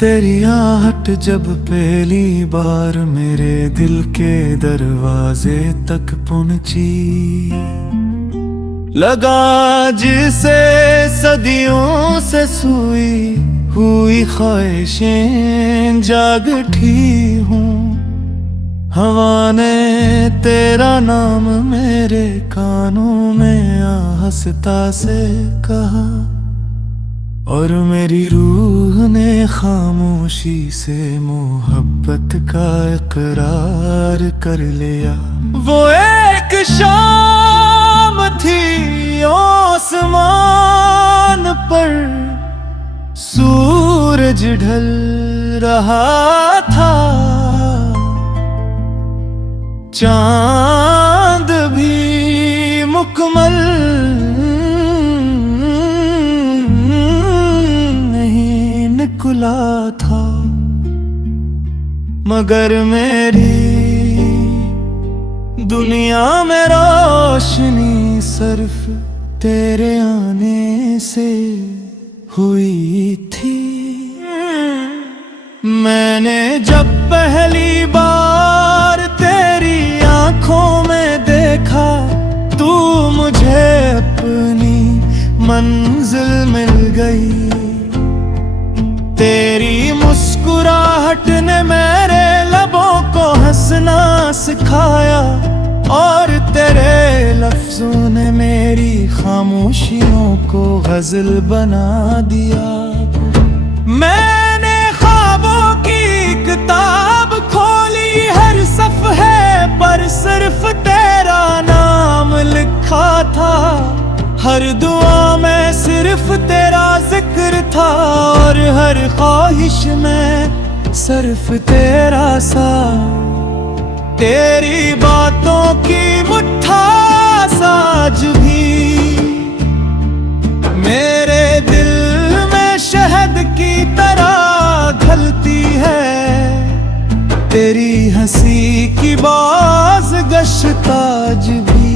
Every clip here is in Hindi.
तेरी आहट जब पहली बार मेरे दिल के दरवाजे तक पहुंची, लगा जिसे सदियों से सोई हुई ख्वाहिशें जाग उठी हूँ। हवा ने तेरा नाम मेरे कानों में आहिस्ता से कहा, और मेरी रूह ने खामोशी से मोहब्बत का इकरार कर लिया। वो एक शाम थी, आसमान पर सूरज ढल रहा था, चांद भी मुकम्मल खुला था, मगर मेरी दुनिया में रोशनी सिर्फ तेरे आने से हुई थी। मैंने जब पहली बार तेरी आंखों में देखा, तू मुझे अपनी मंजिल मिल गई। तेरी मुस्कुराहट ने मेरे लबों को हंसना सिखाया, और तेरे लफ्जों ने मेरी खामोशियों को गजल बना दिया। मैंने ख्वाबों की किताब खोली, हर सफ़हे पर सिर्फ तेरा नाम लिखा था। हर दुआ में सिर्फ तेरा जिक्र था, और हर ख्वाहिश में सिर्फ तेरा साथ। तेरी बातों की मिठास आज भी मेरे दिल में शहद की तरह घुलती है। तेरी हंसी की बाज़गश्त आज भी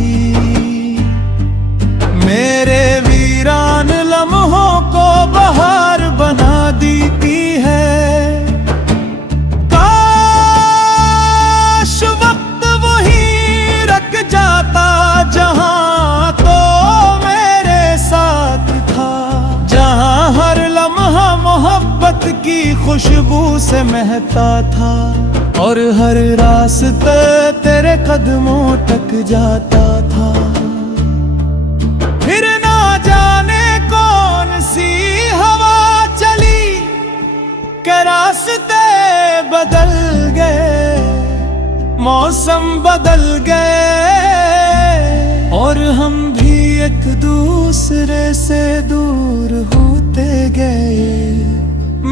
मेरे वीरान लम्हों को बहार बना देती है। काश वक्त वही रख जाता जहां तो मेरे साथ था, जहां हर लम्हा मोहब्बत की खुशबू से महकता था, और हर रास्ते तेरे कदमों तक जाता था। फिर ना जाने कौन सी हवा चली के रास्ते बदल गए, मौसम बदल गए, और हम भी एक दूसरे से दूर होते गए।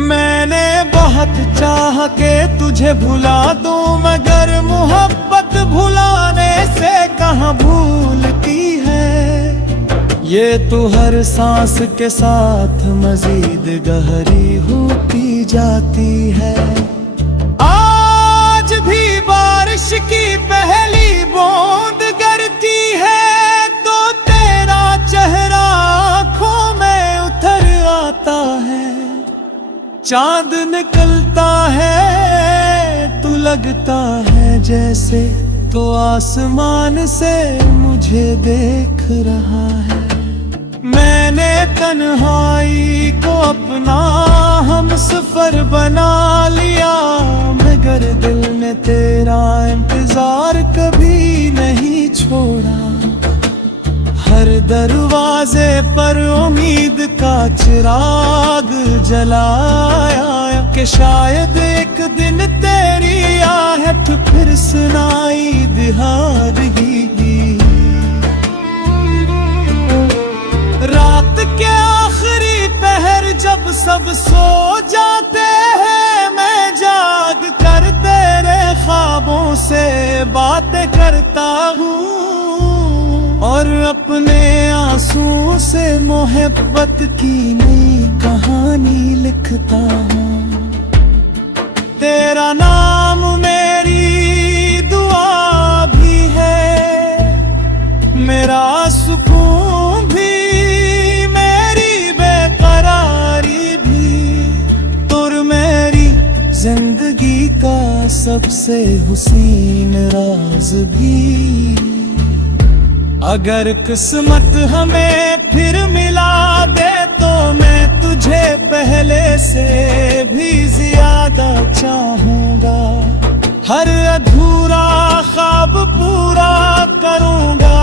मैंने बहुत चाह के तुझे भुला दूं, मगर मोहब्बत भुलाने से कहाँ भूलती है। ये तो हर सांस के साथ मजीद गहरी होती जाती है। आज भी बारिश की पहली बूंद गिरती है, तो तेरा चेहरा आँखों में उतर आता है। चांद निकलता है तो लगता है जैसे तो आसमान से मुझे देख रहा है। मैंने तन्हाई को अपना हम सफर बना लिया, मगर दिल ने तेरा इंतजार कभी नहीं छोड़ा। हर दरवाजे पर उम्मीद का चिराग जलाया, कि शायद एक दिन तेरी आहट फिर सुनाई दिहा रही। रात के आखिरी पहर जब सब सो जाते हैं, मैं जाग कर तेरे ख्वाबों से बातें करता हूँ, और अपने आंसुओं से मोहब्बत की नई कहानी लिखता हूँ। तेरा नाम मेरी दुआ भी है, मेरा सुकून भी, मेरी बेकरारी भी, तुर में सबसे हुसीन राज भी। अगर किस्मत हमें फिर मिला दे तो मैं तुझे पहले से भी ज्यादा चाहूंगा। हर अधूरा ख्वाब पूरा करूंगा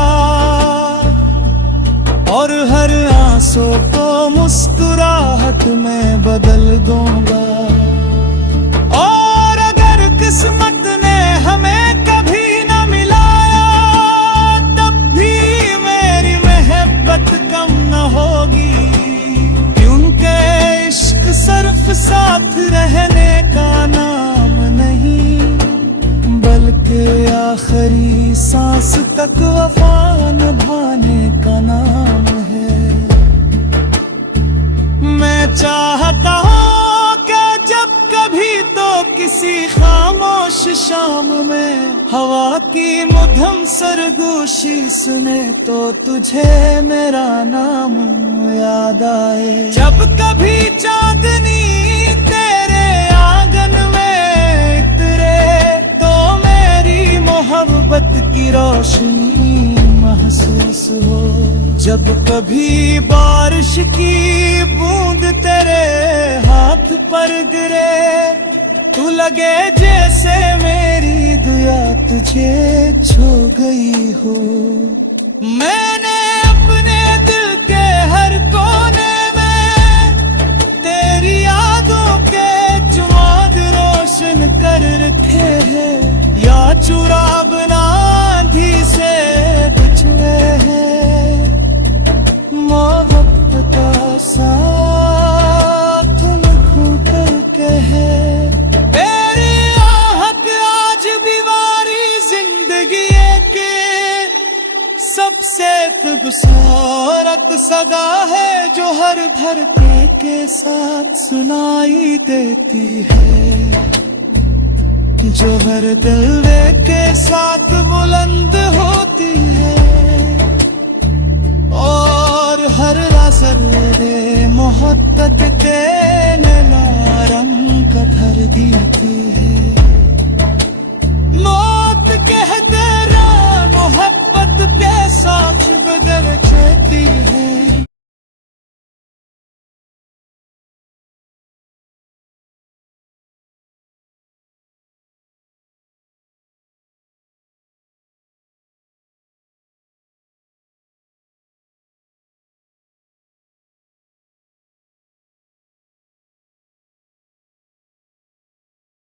और हर आंसू को मुस्कुराहट में बदल दूंगा। और अगर किस्मत ने हमें कभी न मिलाया तब भी मेरी मोहब्बत कम न होगी, क्योंकि इश्क सिर्फ साथ रहने का नाम नहीं बल्कि आखिरी सांस तक वफा निभाने का नाम है। मैं चाहता हूँ कि जब कभी तो किसी खामोश शाम में हवा की मधुर सरगोशी सुने तो तुझे मेरा नाम याद आए। जब कभी चांदनी तेरे आंगन में इतरे तो मेरी मोहब्बत की रोशनी महसूस हो। जब कभी बारिश की बूंद तेरे हाथ पर गिरे तू लगे जैसे मेरी दुआ तुझे छू गई हो। मैंने अपने दिल के हर कोने में तेरी यादों के जुमाद रोशन कर रखे हैं, या चुरा बना आंधी से बिछड़े हैं। मोहब्बत का साथ न खूटर के है तेरी आहट आज भी वारी जिंदगी के सबसे खूबसूरत सदा है जो हर धरती के साथ सुनाई देती है, जो हर दिल के साथ बुलंद होती है और हर असर मोहब्बत के रंग कर देती है। मौत कहते मोहब्बत के साथ बदल जाती है।